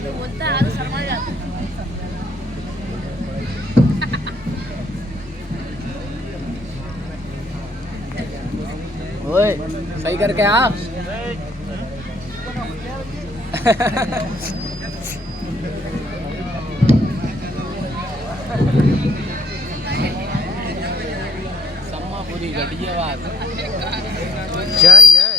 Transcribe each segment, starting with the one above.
आदू बोलता है, आदू शर्मा जाता है। ओए सही करके आ। सम्मा पूरी घटिया बात चाहिए।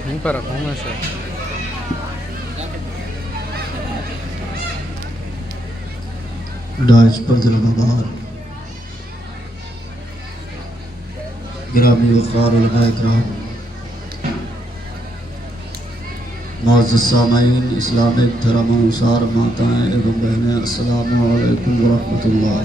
यहीं पर रखूँ मैं से। डाइस पर जलवाबार गिरामी वक़ार उलमा इकराम, मुअज़्ज़ज़ सामईन, इस्लामिक धर्म अनुसार माताएं एवं बहनें, अस्सलामु अलैकुम व रहमतुल्लाह।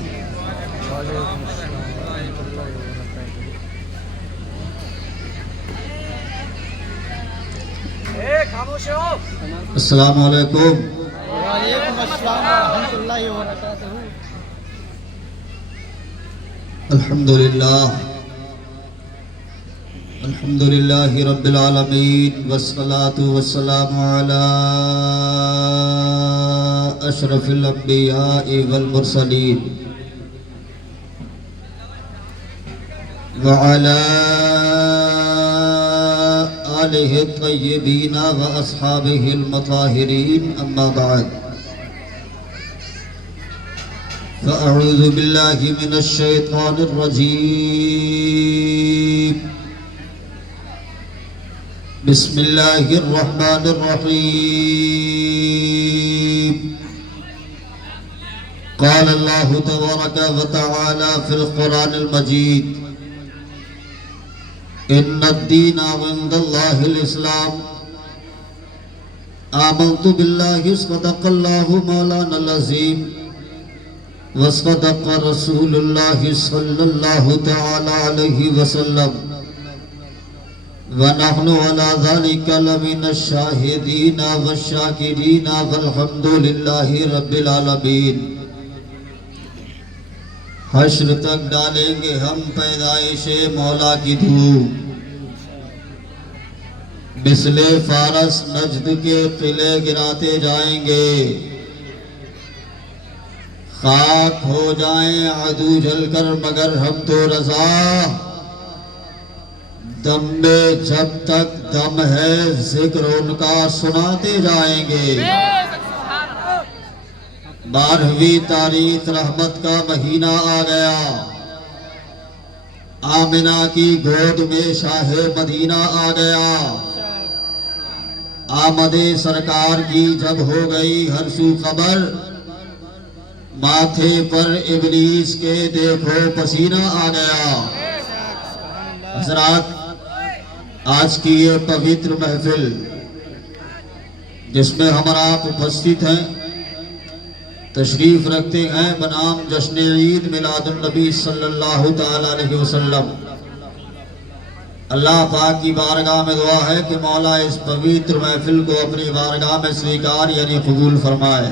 अस्सलामु अलैकुम। वालेकुम अस्सलाम व रहमतुल्लाहि व बरकातहू। अल्हम्दुलिल्लाहि रब्बिल आलमीन वस्सलातु वस्सलामु अला अशरफिल अंबिया'i वल मुरसलीन व अला आलिहि तय्यबीन व अस्हाबिहिल मुताहिरीन, अम्मा बाद। फ़अऊज़ु बिल्लाहि मिनश शैतानिर रजीम। बिस्मिल्लाहिर रहमानिर रहीम। क़ाल अल्लाहु तबारक व तआला फ़िल क़ुरानिल मजीद, इन्नद-दीना इंदल्लाहिल इस्लाम। आमन्तु बिल्लाहि सदक़ल्लाहु मौलानल अज़ीम व सदक़ रसूलुल्लाहि सल्लल्लाहु तआला अलैहि वसल्लम व नहनु अला ज़ालिका लमिनश शाहिदीन वश्शाकिरीन वल्हम्दुलिल्लाहि रब्बिल आलमीन। हश्र तक डालेंगे हम पैदाइशे मौला की धूम, मिसले फारस नजद के किले गिराते जाएंगे। खाक हो जाएं अदू जलकर मगर हम तो रज़ा, दम में जब तक दम है जिक्र उनका सुनाते जाएंगे। 12वीं तारीख रहमत का महीना आ गया। आमिना की गोद में शाहे मदीना आ गया। आमदे सरकार की जब हो गई हर सू खबर, माथे पर इब्लीस के देखो पसीना आ गया। हज़रात, आज की ये पवित्र महफिल जिसमें हम आप उपस्थित हैं, तशरीफ रखते हैं बनाम जश्न ईद मिलादुन नबी सल्लल्लाहु ताला अलैहि वसल्लम। अल्लाह पाक की बारगाह में दुआ है कि मौला इस पवित्र महफिल को अपनी बारगाह में स्वीकार यानी कबूल फरमाए।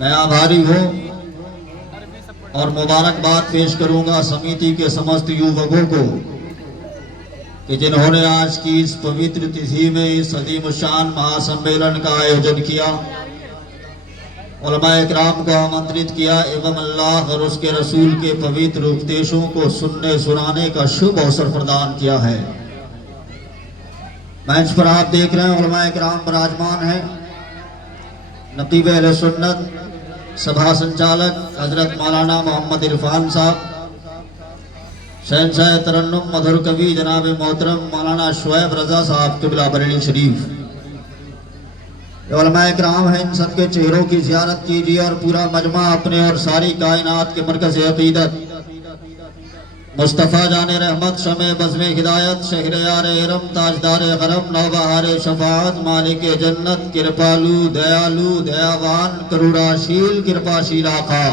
मैं आभारी हूँ और मुबारकबाद पेश करूंगा समिति के समस्त युवकों को कि जिन्होंने आज की इस पवित्र तिथि में इस अज़ीमुश्शान महासम्मेलन का आयोजन किया, उलमा इकराम को आमंत्रित किया एवं अल्लाह और उसके रसूल के पवित्र उपदेशों को सुनने सुनाने का शुभ अवसर प्रदान किया है। मंच पर आप देख रहे हैं उलमा इकराम विराजमान हैं। नकीब अहले सुन्नत सभा संचालक हजरत मौलाना मोहम्मद इरफान साहब, शहंशाह तरन्नुम मधुर कवि जनाब मोहतरम मौलाना शुएब रजा साहब क़िबला बरेली शरीफ, उलमा इकराम हैं। इन सबके चेहरों की ज़ियारत कीजिए और पूरा मजमा अपने और सारी कायनात के मरकज़ अक़ीदत मुस्तफ़ा जाने रहमत शमे बज़्मे हिदायत शहर यार इरम ताजदार गरम नौबहार शफात मालिक जन्नत कृपालु दयालु दयावान करुणाशील कृपाशील आका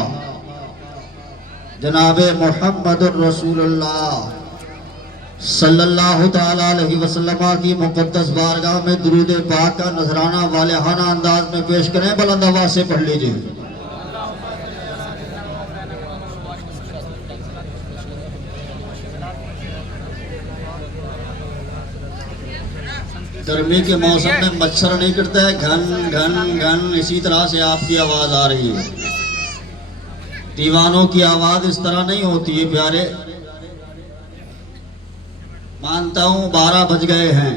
जनाब मुहम्मदुर रसूलुल्लाह सल्लल्लाहु ताला अलैहि वसल्लम की मुक़द्दस बारगाह में दुरूद पाक का नजराना वालिहाना अंदाज में पेश करें। बुलंद आवाज से पढ़ लीजिए। गर्मी के मौसम में मच्छर नहीं करता है, घन घन घन इसी तरह से आपकी आवाज आ रही है। दीवानों की आवाज इस तरह नहीं होती है प्यारे। मानता हूं 12 बज गए हैं,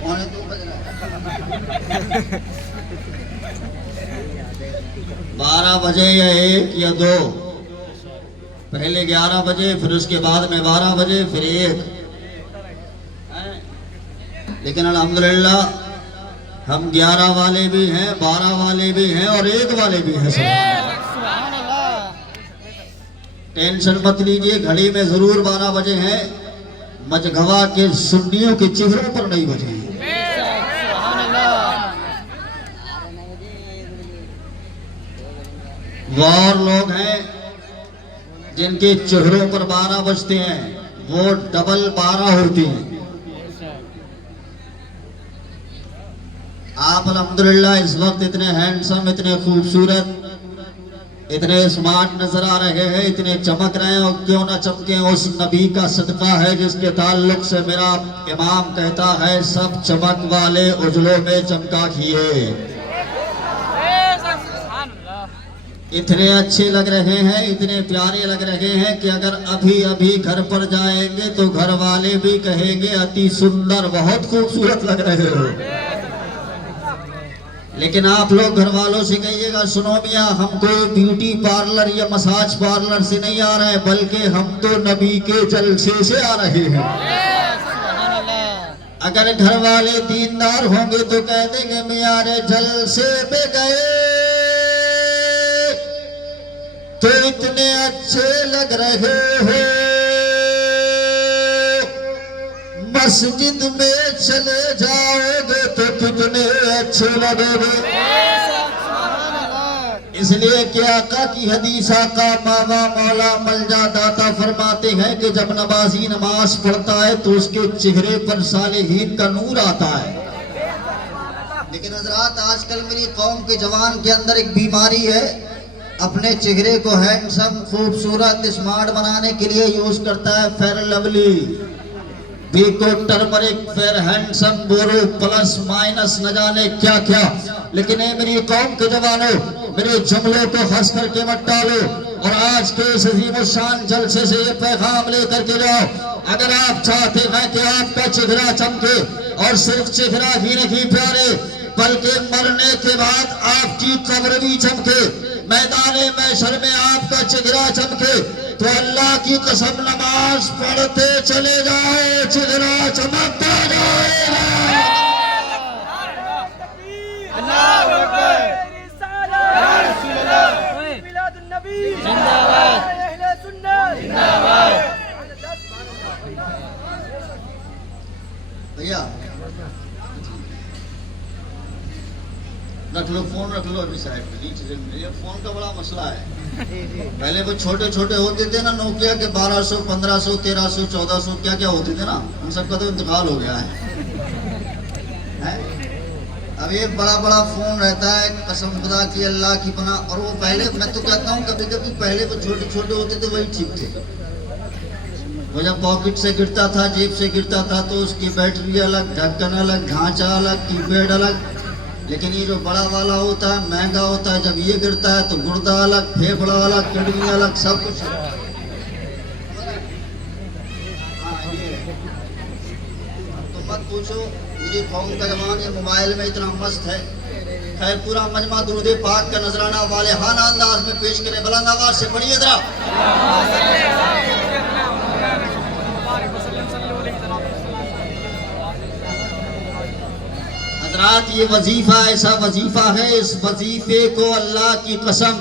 पौने 2 बज रहा है। 12 बजे या 1 या 2, पहले 11 बजे, फिर उसके बाद में 12 बजे, फिर 1। लेकिन अल्हम्दुलिल्लाह हम 11 वाले भी हैं, 12 वाले भी हैं और 1 वाले भी हैं। टेंशन मत लीजिए, घड़ी में जरूर 12 बजे हैं, मजगवा के सुन्नियों के चेहरों पर नहीं बजे हैं। वो और लोग हैं जिनके चेहरों पर 12 बजते हैं, वो डबल 12 होती हैं। आप अल्हम्दुलिल्लाह इस वक्त इतने हैंडसम, इतने खूबसूरत, इतने स्मार्ट नजर आ रहे हैं, इतने चमक रहे हैं। और क्यों ना चमके, उस नबी का सदका है जिसके ताल्लुक से मेरा इमाम कहता है सब चमक वाले उजलों में चमका किए। इतने अच्छे लग रहे हैं, इतने प्यारे लग रहे हैं कि अगर अभी अभी घर पर जाएंगे तो घर वाले भी कहेंगे अति सुंदर, बहुत खूबसूरत लग रहे हो। लेकिन आप लोग घर वालों से कहिएगा सुनो मियाँ, हम कोई ब्यूटी पार्लर या मसाज पार्लर से नहीं आ रहे हैं, बल्कि हम तो नबी के जलसे से आ रहे हैं। अगर घर वाले दीनदार होंगे तो कह देंगे मियाँ रे जलसे में गए तो इतने अच्छे लग रहे हो, मस्जिद में चले जाओगे तो कितने अच्छे लगोगे। इसलिए कि आका की हदीस, आका मावा मौला मलजा दाता फरमाते हैं कि जब नमाजी नमाज पढ़ता है तो उसके चेहरे पर सालेहीन का नूर आता है। लेकिन हजरात आजकल मेरी कौम के जवान के अंदर एक बीमारी है, अपने चेहरे को हैंडसम, खूबसूरत, स्मार्ट बनाने के लिए यूज करता है Fair Lovely, Vicco, Turmeric, Fair Handsome, Boroplus minus, न जाने क्या क्या। लेकिन ये मेरी कौम के जवानों, मेरे जुमलों को हंस करके मत डालो और आज के इस अज़ीमुश्शान जलसे से ये पैगाम लेकर के जाओ। अगर आप चाहते हैं कि आपका चेहरा चमके, और सिर्फ चेहरा ही नहीं प्यारे, बल्कि मरने के बाद आपकी कब्र भी चमके, मैदाने महशर में आपका चेहरा चमके, तो अल्लाह की कसम नमाज पढ़ते चले जाओ, चेहरा चमकता जाएगा। भैया रख लो फोन, रख लो अभी साइड पे, नीचे ये फोन का बड़ा मसला है। पहले वो छोटे छोटे होते थे ना, नोकिया के 1200, 1500, 1300, 1400 क्या क्या होते थे ना, उन सबका तो इंतकाल हो गया है? अब ये बड़ा बड़ा फोन रहता है, कसम खुदा की अल्लाह की पना। और वो पहले, मैं तो कहता हूँ कभी कभी पहले वो छोटे छोटे होते थे वही ठीक थे। वो जब पॉकेट से गिरता था, जेब से गिरता था, तो उसकी बैटरी अलग, ढक्कन अलग, ढांचा अलग, कीपैड अलग। लेकिन ये जो बड़ा वाला होता है महंगा होता है, जब ये गिरता है तो गुर्दा अलग, फेफड़ा अलग, किडनी अलग, सब कुछ। तो मत पूछो, मेरी कौम का जवान ये मोबाइल में इतना मस्त है। खैर पूरा मजमा दुरूद पाक का नजराना वाले हाना अंदाज में पेश करें, बुलंद आवाज से पढ़िए जरा। हजरात ये वजीफा ऐसा वजीफा है, इस वजीफे को अल्लाह की कसम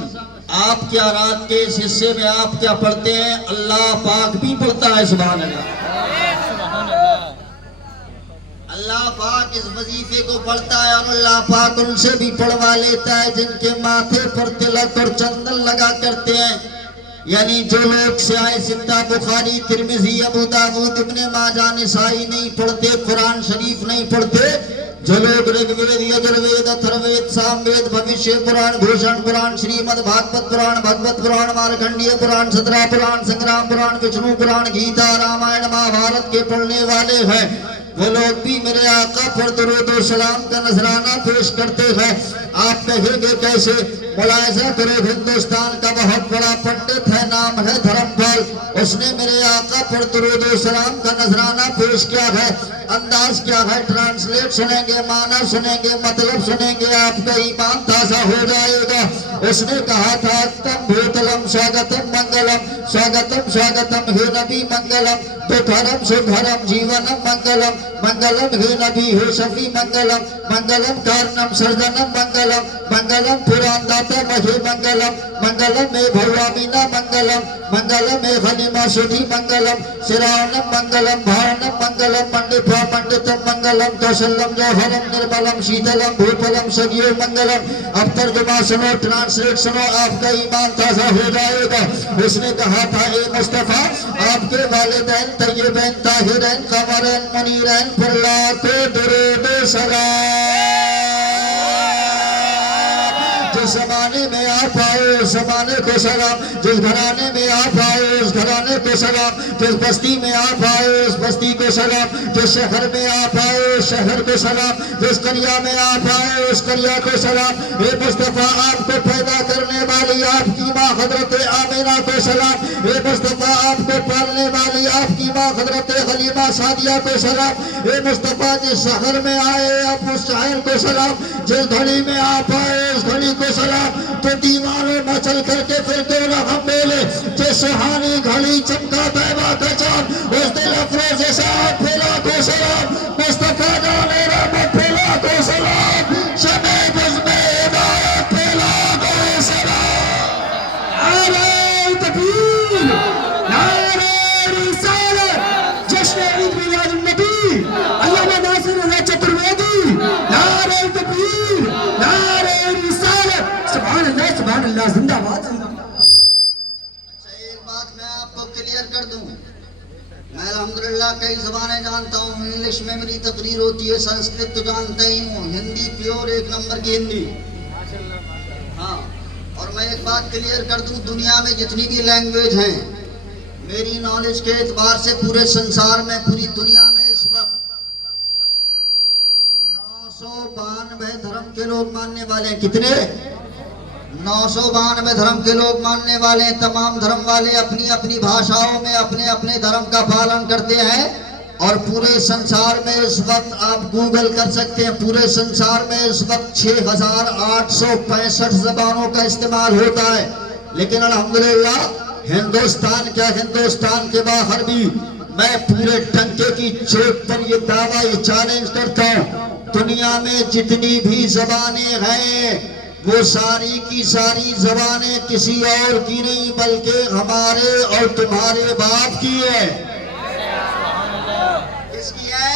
आप क्या रात के इस हिस्से में आप क्या पढ़ते हैं? अल्लाह पाक भी पढ़ता है। सुभान अल्लाह। अल्लाह पाक इस वजीफे को पढ़ता है और अल्लाह पाक उनसे भी पढ़वा लेता है जिनके माथे पर तिलक और चंदन लगा करते हैं। यानी जो लोग सियाह सित्ता, बुखारी, तिरमिजी, अबू दाऊद, इब्ने माजा, निसाई नहीं पढ़ते, कुरान शरीफ नहीं पढ़ते, जो लोग ऋग्वेद, यजुर्वेद, अथर्ववेद, सामवेद, भविष्य पुराण, भूषण पुराण, श्रीमद् भागवत पुराण, भगवत पुराण, मार्कंडीय पुराण, सदरा पुराण, संग्राम पुराण, विष्णु पुराण, गीता, रामायण, महाभारत के पढ़ने वाले हैं, वो लोग भी मेरे आका पर दुरूद और सलाम का नजराना पेश करते हैं। आप कहेंगे कैसे? मुलाहिजा करो, हिंदुस्तान का बहुत बड़ा पंडित है, नाम है धर्मपाल, उसने मेरे आका पर दुरूद और सलाम का नजराना पेश किया है। अंदाज क्या है? ट्रांसलेट सुनेंगे, माना सुनेंगे, मतलब सुनेंगे, आपका ईमान ताजा हो जाएगा। उसने कहा था तम भूतलम स्वागतम मंगलम, स्वागतम स्वागतम हे नबी मंगलम, दुखरम सुखरम जीवनम मंगलम, मंगलम हे नबी हे शफी मंगलम, मंगलम कारणम सर्जनम मंगलम, मंगलम पुराणदाता महे मंगलम, मंगलम में भवामीना मंगलम, मंगलम में हलीमा सुधी मंगलम, शिरावनम मंगलम, भावनम मंगलम, मंडिफा मंडितम मंगलम, कौशलम जौहरम निर्मलम, शीतलम भूपलम सगियो मंगलम। अब तर्जुमा सुनो, ट्रांसलेट सुनो, आपका ईमान ताजा हो जाएगा। उसने कहा था ए मुस्तफा, आपके वालिदैन तय्यबैन ताहिरैन कमरैन मुनीरैन पर लाखों दुरूद सलाम। जिस जमाने में आप आए उस जमाने को सलाम, जिस घराने में आप आए उस घराने को सलाम, जिस बस्ती में आप आए उस बस्ती को सलाम, जिस शहर में आप आए उस शहर को सलाम, जिस करिया में आप आए उस करिया को सलाम। हे मुस्तफा, आपको पैदा करने वाली आपकी माँ हजरत आमिना को सलाम। हे मुस्तफा, आपको पालने वाली आपकी माँ हजरत हलीमा सादिया को सलाम। हे मुस्तफा, जिस शहर में आए आप उस शहर को सलाम, जिस घड़ी में आप आए उस घड़ी को सलाम। तो दीवारों में चल करके फिर दोनों हम बोले, जिस सुहानी घड़ी चमका तैबा का चांद, उस दिल अफरोज साहब फैला को सलाम। मुस्तफा जाने रहमत फैला को सलाम, शमे बज़्मे इबादत फैला को सलाम। नारे तकबीर, नारे रिसालत, जश्न ईद मिलाद नबी, अल्लामा नासिर रज़ा चतुर्वेदी, नारे तकबीर, नारे रिसालत, सुभान अल्लाह, जिंदाबाद जिंदाबाद। अच्छा, एक बात मैं आपको क्लियर कर दूं, मैं अल्हम्दुलिल्लाह कई ज़बानें जानता हूँ। इंग्लिश में मेरी तकरीर होती है, संस्कृत तो जानता ही हूँ, हिंदी प्योर एक नंबर की हिंदी। हाँ, और मैं एक बात क्लियर कर दूं, दुनिया में जितनी भी लैंग्वेज हैं, मेरी नॉलेज के एतबार से पूरे संसार में, पूरी दुनिया में इस वक्त 992 धर्म के लोग मानने वाले हैं। कितने? 992 धर्म के लोग मानने वाले हैं। तमाम धर्म वाले अपनी अपनी भाषाओं में अपने अपने धर्म का पालन करते हैं। और पूरे संसार में इस वक्त आप गूगल कर सकते हैं, पूरे संसार में इस वक्त 6865 जबानों का इस्तेमाल होता है। लेकिन अल्हम्दुलिल्लाह हिंदुस्तान क्या, हिंदुस्तान के बाहर भी मैं पूरे टंके की चोट पर ये दावा, ये चैलेंज करता हूँ, दुनिया में जितनी भी जबानें हैं वो सारी की सारी जबानें किसी और की नहीं बल्कि हमारे और तुम्हारे बाप की है। किसकी है?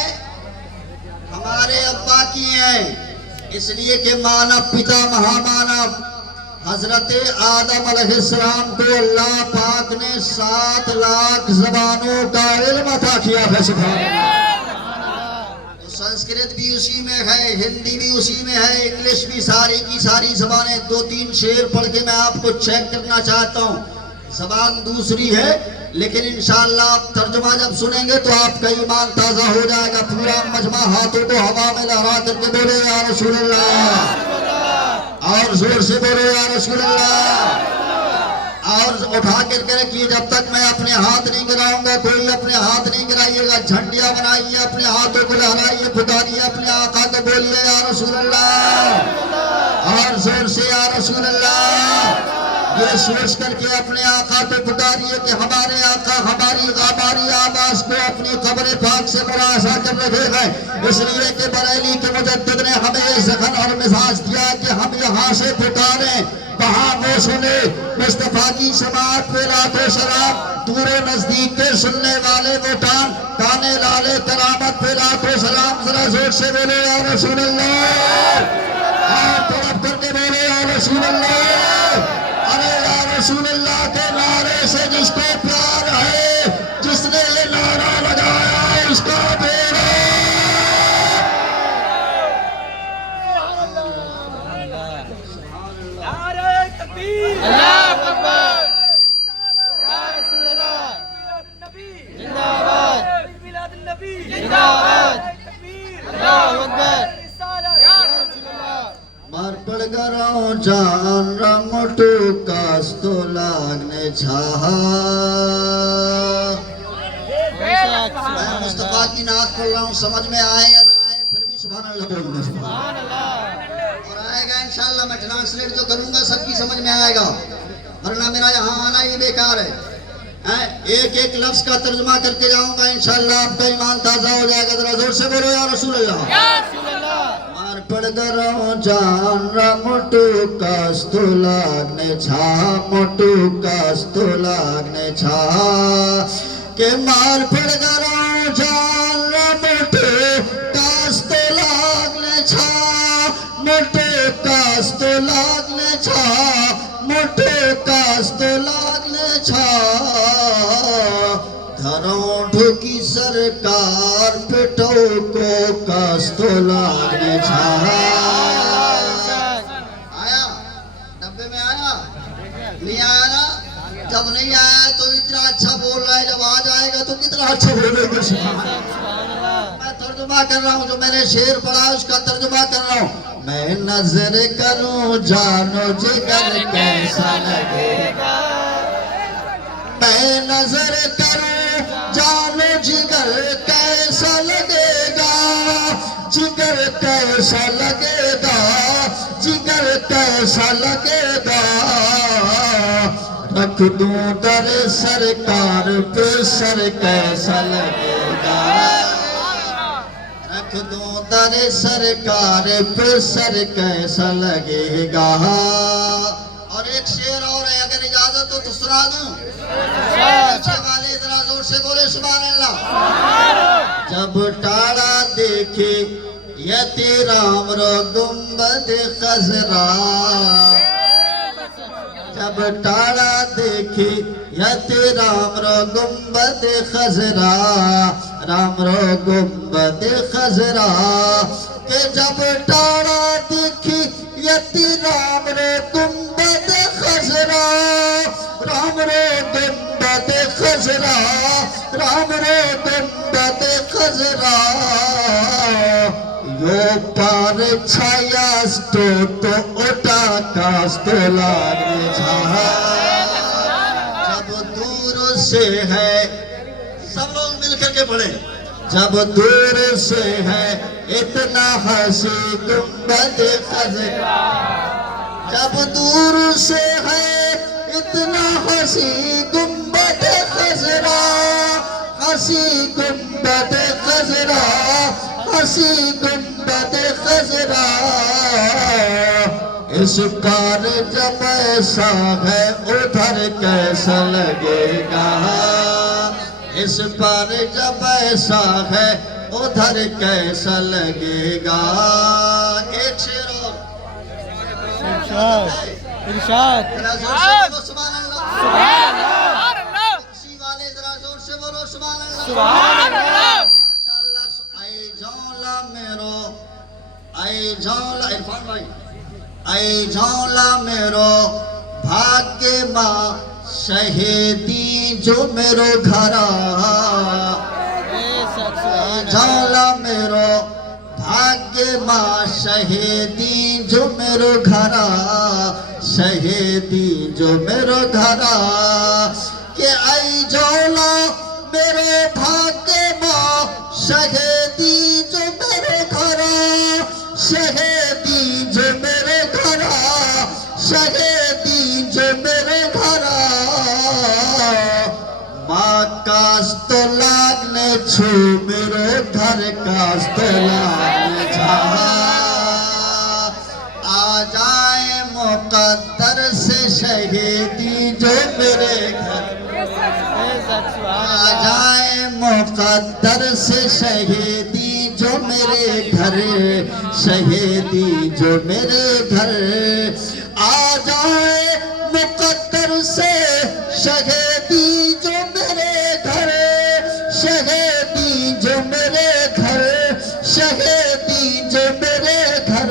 हमारे अब्बा की है। इसलिए कि मानव पिता महामानव हजरत आदम अलैहिस्सलाम को अल्लाह पाक ने 7 लाख जबानों का इल्म अता किया है। सुभान अल्लाह। संस्कृत भी उसी में है, हिंदी भी उसी में है, इंग्लिश भी, सारी की सारी जबानें। 2-3 शेर पढ़ के मैं आपको चेक करना चाहता हूँ। जबान दूसरी है लेकिन इंशाअल्लाह आप तर्जुमा जब सुनेंगे तो आपका ईमान ताजा हो जाएगा। पूरा मजमा हाथों को हवा में लहरा करके बोले या रसूल अल्लाह, और जोर से बोले या रसूल अल्लाह, और उठा करके रखिए। जब तक मैं अपने हाथ नहीं गिराऊंगा कोई अपने हाथ नहीं गिराइएगा। झंडियां बनाइए, अपने हाथों को लहराइए, पुकारिए अपने आका को, बोलिए या रसूल अल्लाह, और जोर से या रसूल अल्लाह। ये सोच करके अपने आका को पुकारिए कि हमारे आका हमारी आवाज को अपनी कब्र पाक से मुरासा कर रहे हैं। इसलिए कि बरेली के मुजद्दिद ने हमें ये ज़ख़न और मिजाज दिया कि हम यहाँ से पुकारें, वहाँ वो सुने। मुस्तफा की शमात पे लातो शराब, दूर नजदीक के सुनने वाले वो कान, काने लाले करामत पे लातो सलाम। जरा जोर से बोले या रसूल अल्लाह, हाथ तड़प करके बोले या रसूल अल्लाह। अरे या रसूल अल्लाह के नारे से जिसको प्यार है, जिसने ये नारा लगाया उसका बेड़ा। अल्लाह अकबर, या रसूल अल्लाह, जिंदाबाद, जिंदाबाद, अल्लाह अकबर, या रसूल अल्लाह। मार पड़ गरो जान रमटू कास्तो लागने छाहा। मैं मुस्तफा की नात पढ़ रहा हूँ, समझ में आए या ना आए फिर भी सुभान अल्लाह बोलूंगा। सुभान अल्लाह। और आएगा इंशाल्लाह, मैं ट्रांसलेट जो करूंगा सबकी समझ में आएगा, वरना मेरा यहाँ आना ही बेकार है। एक एक लफ्ज का तर्जुमा करके जाऊंगा, इंशाल्लाह आपका ईमान ताजा हो जाएगा। जरा जोर से बोलो या रसूल अल्लाह। मार पड़ गरो जान रमटू कास्तो लागने छा, मोटू कास्तो लागने छा। के मार पड़ गरो जान रमटू कास्तो लागने छा, मोटू कास्तो लागने छा, मोटू कास्तो लागने छा। धरों ढुकी सरकार पिटो को कास्तो लागने छा। आया डब्बे में आया नहीं आया ना? जब नहीं आया तो इतना अच्छा बोल रहा है, जब आ जाएगा तो कितना अच्छा बोलेगा। मैं तर्जुमा कर रहा हूँ, जो मैंने शेर पढ़ा उसका तर्जुमा कर रहा हूँ। मैं नजर करूँ जानो जिगर कैसा लगेगा, मैं नजर करूँ जानो जिगर कैसा लगेगा, जिगर कैसा लगेगा, जिगर कैसा लगेगा। रख दूं दर सरकार पे सर कैसा लगेगा, रख दूं दर सरकार पे सर कैसा लगेगा। और एक शेर और है, अगर इजाजत हो तो सुना दूं। वाले जरा जोर से बोले सुभान अल्लाह। जब टाड़ा देखे यति राम रो गुंबद खजरा, जब टाड़ा देखे यति राम रो गुंबद खजरा, राम रो गुंबद खजरा। के जब टाड़ा देखी यति राम रो गुंबद खजरा, राम रो गुंबद खजरा, राम रो गुंबद खजरा। यो पार छाया तो उठा कास्तो लागने छा। जब दूर से है, सब लोग मिलकर के पढ़े। जब दूर से है इतना हंसी गुंबद खजरा, जब दूर से है इतना हंसी गुंबद खजरा, हंसी गुंबद खजरा, हंसी गुंबद खजरा। इस कार जब ऐसा है उधर कैसा लगेगा, इस पर जब ऐसा है उधर कैसा लगेगा। एक शेर और इरशाद, सुभान अल्लाह, खुशी वाले जरा जोर से बोलो सुभान अल्लाह। इंशाअल्लाह। आई झोला मेरो, आई झोला इरफान भाई, आई झोला मेरो भाग्य माँ शहीदी जो मेरो घरा, झोला मेरो भाग्य माँ शहीदी जो मेरो घरा, शहीदी जो मेरो घरा। के आई झोला मेरो भाग्य माँ शहीदी जो मेरो घरा, शहीदी जो मेरो घरा, शहीदी जो मेरो घरा। माँ कास्तो लागने छू मेरो घर कास्तो लागने छा। आ जाए मुकद्दर से शहीदी जो मेरे घर, आ जाए मुकद्दर से शहीदी जो मेरे घर, शहीदी जो मेरे घर, आ जाए मुकद्दर से शहीदी जो मेरे घर, शहीदी जो मेरे घर, शहीदी जो मेरे घर,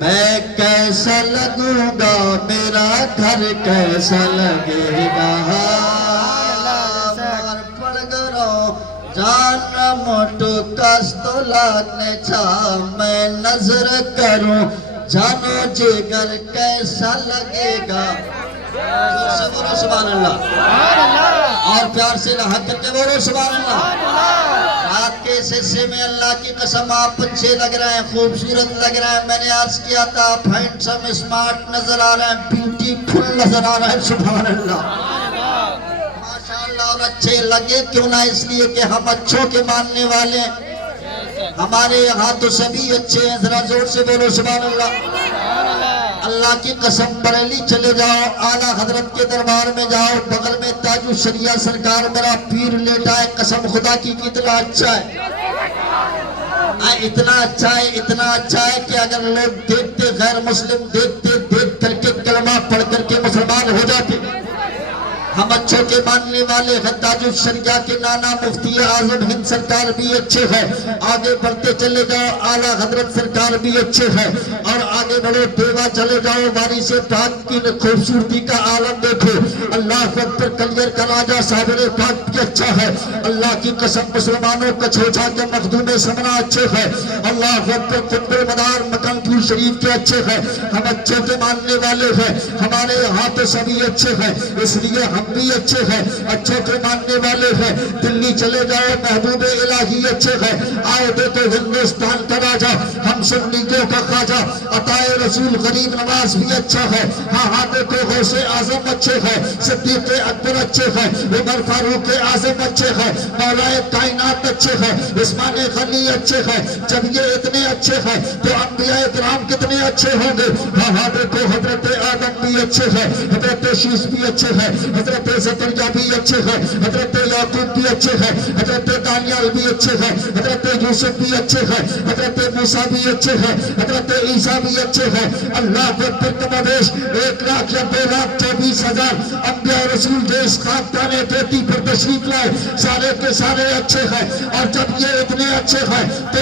मैं कैसा लगूंगा, मेरा घर कैसा लगेगा, पड़ गरो जान मोटू कस्तूला ने छा, मैं नजर करूं जानो जिगर कैसा लगेगा। से बोलो सुभान अल्लाह, और प्यार से लहक करके बोलो सुभान अल्लाह। रात के इस हिस्से में अल्लाह की कसम आप अच्छे लग रहे हैं, खूबसूरत लग रहे हैं। मैंने अर्ज किया था आप हैंडसम स्मार्ट नजर आ रहे हैं, ब्यूटीफुल नजर आ रहे हैं, सुभान अल्लाह माशाअल्लाह। और अच्छे लगे क्यों ना, इसलिए कि हम अच्छों के मानने वाले हैं। हमारे यहाँ तो सभी अच्छे हैं, जरा जोर से बोलो सुभान अल्लाह। अल्लाह की कसम बरेली चले जाओ, आला हजरत के दरबार में जाओ, बगल में ताजु शरिया सरकार मेरा पीर लेटा है, कसम खुदा की कितना अच्छा है, इतना अच्छा है, इतना अच्छा है कि अगर लोग देखते गैर मुस्लिम देखते देख करके कलमा पढ़ करके मुसलमान हो जाते। हम अच्छों के मानने वाले ताजुल शरिया के नाना मुफ्ती आजम हिंद सरकार भी अच्छे हैं, आगे बढ़ते चले जाओ, आला हजरत सरकार भी अच्छे हैं, और आगे बढ़ो देवा चले जाओ, बारिश पाक की खूबसूरती का आलम देखो। अल्लाह अकबर कलियर का राजा साबिर पाक भी अच्छा है, अल्लाह की कसम मुसलमानों कछोछा के मखदूम समना अच्छे है, अल्लाह अकबर कुतुब मदार मकानपुर शरीफ के अच्छे हैं। हम अच्छे के मानने वाले हैं, हमारे यहाँ तो सभी अच्छे हैं, इसलिए हम भी अच्छे हैं, अच्छों के मानने वाले हैं। दिल्ली चले जाओ, महबूब इलाही अच्छे हैं, आओ देखो हिंदुस्तान का राजा, हम सुन्नियों का ख्वाजा अताए रसूल गरीब नवाज भी अच्छा है। हाँ हाँ देखो गौसे आजम अच्छे हैं, सिद्दीक अकबर अच्छे हैं, उमर फारूक आजम अच्छे हैं, मौलाए कायनात अच्छे हैं, उस्मान गनी अच्छे हैं। जब ये इतने अच्छे हैं तो अंबिया इकराम कितने अच्छे होंगे। हाँ हाँ देखो हजरत आदम भी अच्छे हैं, हजरत शीश भी अच्छे हैं, हजरत ज़करिया भी अच्छे हैं, हजरत याकूब भी अच्छे हैं, हजरत दानियाल भी अच्छे हैं, हजरत यूसुफ भी अच्छे हैं, हजरत मूसा भी अच्छे हैं, हजरत ईसा भी अच्छे हैं। अल्लाह अकबर कमोबेश 1,02,24,000 अंबिया रसूल जो इस खानदान बेटी पर तशरीफ लाए, सारे के सारे अच्छे हैं। और जब ये इतने अच्छे हैं तो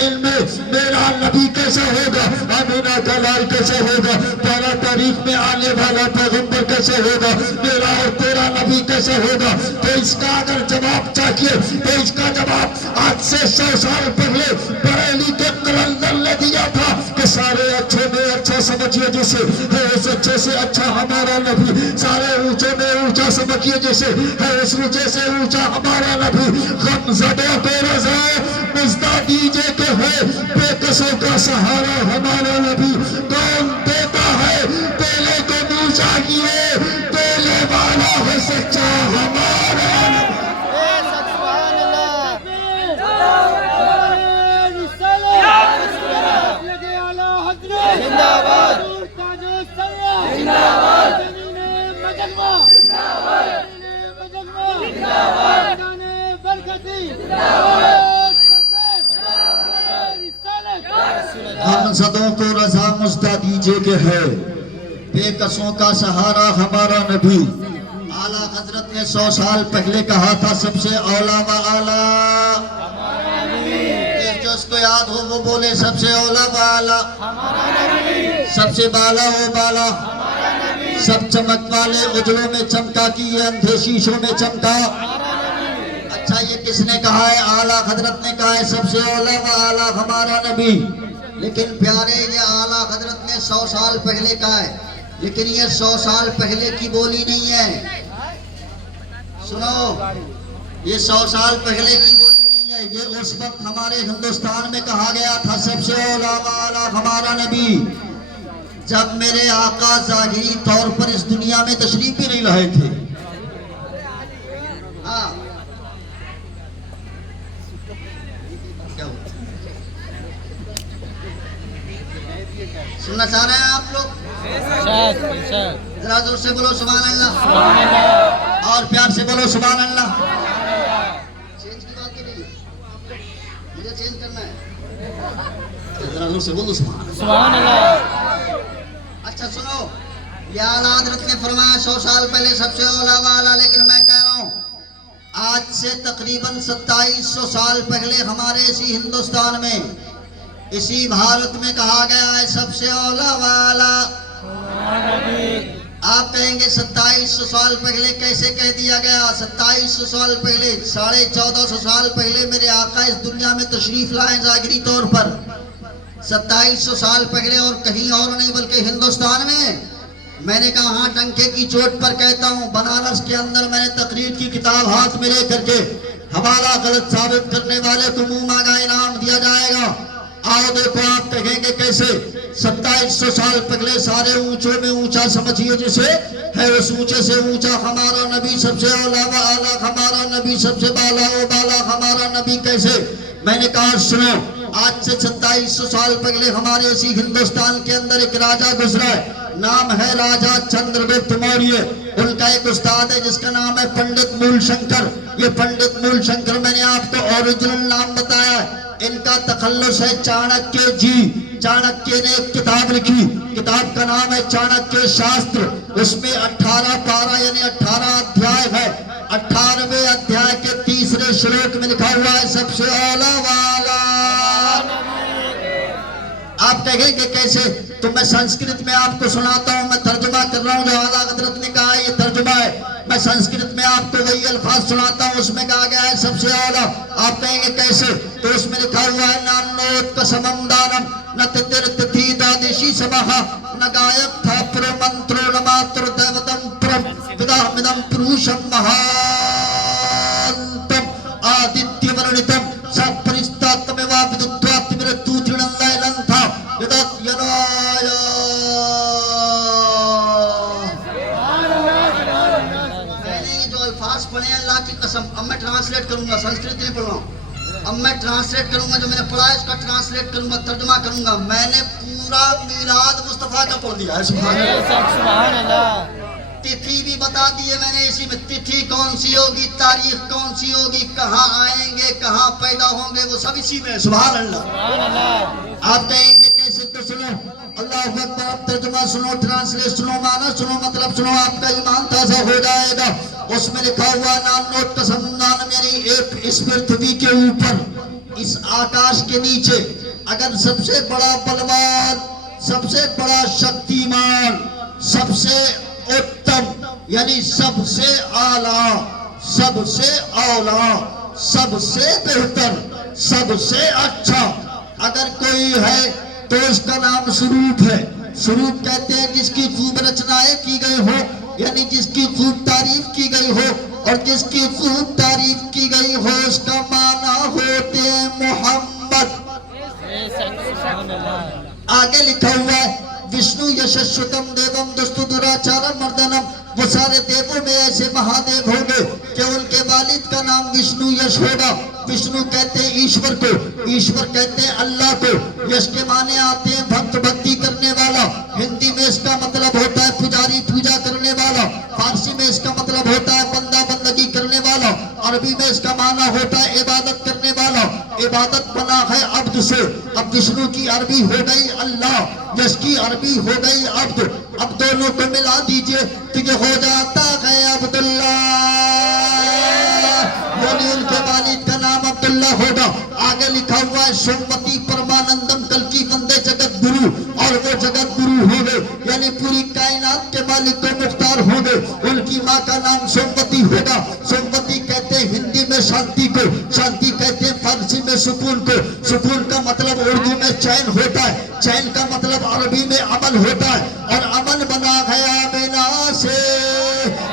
इनमें मेरा नबी कैसा होगा, आमीना का लाल कैसा होगा, 12 तारीख में आने वाला पैगंबर कैसे होगा, मेरा और तेरा नबी कैसे होगा। तो इसका अगर जवाब चाहिए तो इसका जवाब आज से 100 साल पहले बरेली के कलंदर ने दिया था कि सारे अच्छे में अच्छा समझिए जिसे है उस अच्छे से अच्छा हमारा नबी, सारे ऊंचे में ऊंचा समझिए जिसे है उस ऊंचे से ऊंचा हमारा नबी। गमज़दों को रज़ा मुज़्दा दीजिए के है बेकसों का सहारा हमारा नबी। कौन देता है तेले को मुँह चाहिए, तेले वाला है सच्चा हमारा गमज़दों को रज़ा मुज़्दा दीजिए के है बेकसों का सहारा हमारा नबी। आला हजरत ने 100 साल पहले कहा था सबसे औला व आला, जो उसको याद हो वो बोले सबसे औला व आला, सबसे बाला वो बाला, सब चमक वाले उजलों में चमका कि ये अंधे शीशों में चमका। अच्छा ये किसने कहा है? आला हजरत ने कहा है सबसे औला व आला हमारा नबी। लेकिन प्यारे ये आला हजरत ने 100 साल पहले कहा है, लेकिन ये 100 साल पहले की बोली नहीं है। सुनो, ये 100 साल पहले की बोली नहीं है, ये उस वक्त हमारे हिंदुस्तान में कहा गया था सबसे औला व आला हमारा नबी, जब मेरे आका ज़ाहिरी तौर पर इस दुनिया में तशरीफ भी नहीं लाए थे। हाँ क्या सुनना चाह रहे हैं आप लोग? जरा जोर से बोलो सुभान अल्लाह, और प्यार से बोलो सुभान अल्लाह। चेंज की बात की नहीं, मुझे चेंज करना है। जरा जोर से बोलो सुभान अल्लाह। अच्छा सुनो, या आला हज़रत ने फरमाया 100 साल पहले सबसे औला वाला, लेकिन मैं कह रहा हूँ आज से तकरीबन 2700 साल पहले हमारे इसी हिंदुस्तान में, इसी भारत में कहा गया है सबसे औला वाला। आप कहेंगे 2700 साल पहले कैसे कह दिया गया? 2700 साल पहले, 1450 साल पहले मेरे आका इस दुनिया में तशरीफ लाए जाहिरी तौर पर। 2700 साल पहले और कहीं और नहीं बल्कि हिंदुस्तान में। मैंने कहा हाँ, डंके की चोट पर कहता हूँ, बनारस के अंदर मैंने तकरीर की किताब हाथ में लेकर के हवाला गलत साबित करने वाले को मुंह मांगा इनाम दिया जाएगा। आओ देखो, आप कहेंगे कैसे? 2700 साल पहले सारे ऊंचों में ऊंचा समझिए जिसे है, उस ऊंचे से ऊंचा हमारा नबी सबसे औला व आला, हमारा नबी सबसे बाला व बाला, हमारा नबी कैसे? मैंने कहा सुनो, आज से 2700 साल पहले हमारे इसी हिंदुस्तान के अंदर एक राजा गुजरा है, नाम है राजा चंद्रगुप्त मौर्य। उनका एक उस्ताद है जिसका नाम है पंडित मूलशंकर। ये पंडित मूलशंकर मैंने आपको ओरिजिनल नाम बताया, इनका तखल्लुस है चाणक्य जी। चाणक्य ने एक किताब लिखी, किताब का नाम है चाणक्य शास्त्र। उसमें 18 पारा यानी 18 अध्याय है। 18वें अध्याय के 3रे श्लोक में लिखा हुआ है सबसे औला वाला। आप कहेंगे कैसे? तो मैं संस्कृत में आपको सुनाता हूँ, मैं तर्जुमा कर रहा हूँ जो आला हज़रत ने कहा है, ये तर्जुमा है। मैं संस्कृत में आपको वही अल्फाज सुनाता हूँ, उसमें कहा गया है सबसे औला। आप कहेंगे कैसे? तो उसमें लिखा हुआ है नान्नोत्कसमं दानम न तिथिर्तिथि दादिशी समः न गायक था प्रमंत्रो न मात्र दैवतम प्रपिदामिदं पुरुषं महान्तम आदित्य वर्णितम सपरिस्तात्मेवा विदुत्वात्मिरतु तृणलयनं था यदयनाय। मैंने ये जो अल्फाज पढ़े हैं अल्लाह की कसम, अब मैं ट्रांसलेट करूंगा, संस्कृत नहीं पढ़ रहा हूँ, अब मैं ट्रांसलेट करूंगा, जो मैंने पढ़ा है इसका ट्रांसलेट करूंगा, तर्जुमा करूंगा। मैंने पूरा मीलाद मुस्तफा का पढ़ दिया है। सुभान अल्लाह। तिथि भी बता दिए मैंने इसी में, तिथि कौन सी होगी, तारीख कौन सी होगी, कहाँ आएंगे, कहाँ पैदा होंगे, वो सब इसी में। सुभान अल्लाह। आप कहेंगे कैसे? तो सुनो, अल्लाह अकबर। आप तर्जुमा सुनो, ट्रांसलेट सुनो, माना सुनो, मतलब सुनो, आपका ईमान ताज़ा हो जाएगा। उसमें लिखा हुआ नान्नोत्कसम दानम यानी एक इस पृथ्वी के ऊपर, इस आकाश के नीचे अगर सबसे बड़ा बलवान, सबसे बड़ा शक्तिमान, सबसे उत्तम यानी सबसे आला, सबसे औला, सबसे बेहतर, सबसे अच्छा अगर कोई है तो उसका नाम स्वरूप है। स्वरूप कहते हैं जिसकी खूब रचनाएं की गई हो, यानी जिसकी खूब तारीफ की गई हो, और जिसकी खूब तारीफ की गई हो उसका माना होते मोहम्मद। आगे लिखा हुआ है विष्णु यशस्वतम देवम दुस्तु दुराचारम मर्दनम। वो सारे देवों में ऐसे महादेव होंगे कि उनके वालिद का नाम विष्णु यश होगा। विष्णु कहते हैं ईश्वर को, ईश्वर कहते हैं अल्लाह को। यश के माने आते हैं भक्त भक्ति करने वाला। हिंदी में इसका मतलब होता है पुजारी, पूजा करने वाला। फारसी में इसका मतलब होता है बंदा, बंदगी करने वाला। अरबी में इसका माना होता है इबादत करने वाला। इबादत बना है अब्द से, अब विष्णु की अरबी हो गई अल्लाह, यश की अरबी हो गई अब्द। अब दोनों को मिला दीजिए तो ये हो जाता है अब्दुल्लाह, यानी उनके वालिद का नाम अब्दुल्लाह होगा। आगे लिखा हुआ है सोमवती परमानंदम कल्कि वंदे जगत गुरु, और वो जगत गुरु होंगे यानी पूरी कायनात के मालिक को मुख्तार होंगे। उनकी माँ का नाम सोमवती होगा। सोमवती कहते हैं हिंदी में शांति को, शांति कहते हैं फारसी में सुकून को। सुकून का मतलब उर्दू में चैन होता है, चैन का मतलब अरबी में अमन होता है, और अमन बना है आमिना से,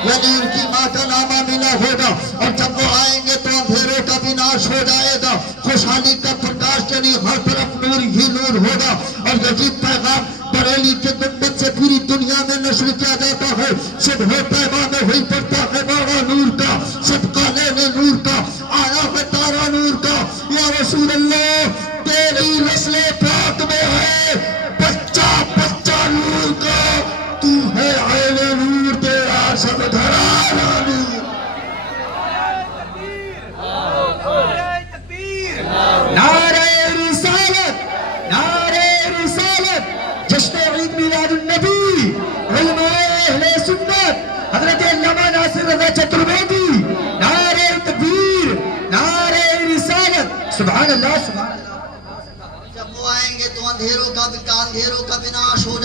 यानी उनकी माँ का नाम आमिना होगा। और जब वो आएंगे तो अंधेरों का विनाश हो जाएगा, खुशहाली का प्रकाश यानी हर तरफ नूर ही नूर होगा। और अजीब पैगाम बरेली के गुंबद से पूरी दुनिया में नशर किया जाता है। सब पैमा में वही पड़ता है बाबा नूर का, सब काले में नूर का, आया है तारा नूर का। या रसूल अल्लाह तेरी नस्ले पाक में है बच्चा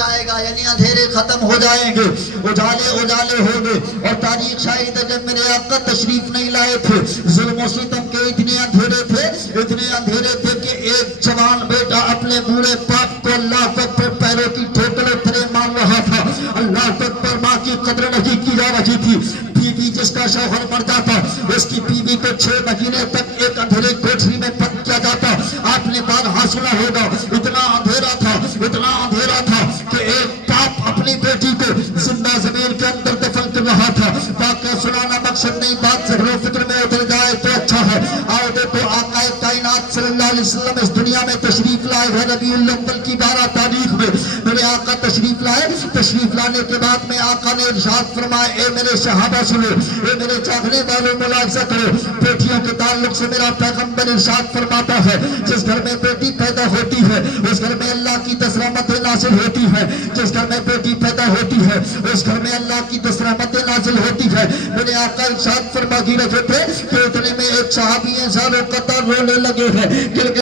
जाएगा, यानी अंधेरे खत्म हो जाएंगे, उजाले उजाले होंगे। और तारीख शाहिद है, जब मेरे आका तशरीफ नहीं लाए थे, जुल्म सितम के इतने अंधेरे थे कि एक जवान बेटा अपने बूढ़े बाप को अल्लाह अकबर पैरों की ठोकरें तेरे मान रहा था। अल्लाह अकबर, माँ की कदर नहीं की जा रही थी। बीवी जिसका शौहर मर जाता, उसकी बीवी को 6 महीने तक एक अंधेरे कोठरी में बंद किया जाता। आपने बात हासिल होगा, इतना अंधेरा था कि एक बाप अपनी बेटी को जिंदा जमीन के अंदर दफन कर रहा था। वाकया सुनाना मकसद नहीं, बात से फिक्र में उतर जाए तो अच्छा है। आओ देखो, आका कायनात सल्लल्लाहु अलैहि वसल्लम इस दुनिया में तशरीफ लाए हैं। रबीउल अव्वल की 12 तारीख में मेरे आका तशरीफ लाए। तशरीफ लाने के बाद में आका ने इरशाद फरमाया, ए मेरे सहाबा सुनो, ए मेरे चाहने वालों मुलाहिजा करो, बेटियों के ताल्लुक से मेरा पैगंबर इरशाद फरमाता है, जिस घर में बेटी पैदा होती है उस घर में अल्लाह की 10 रहमतें नाज़िल होती है। जिस घर में बेटी पैदा होती है उस घर में अल्लाह की 10 रहमतें नाज़िल होती है। मेरे आका इरशाद फरमा रहे थे कि इतने में एक सहाबी इंसान कतर रोने लगे हैं।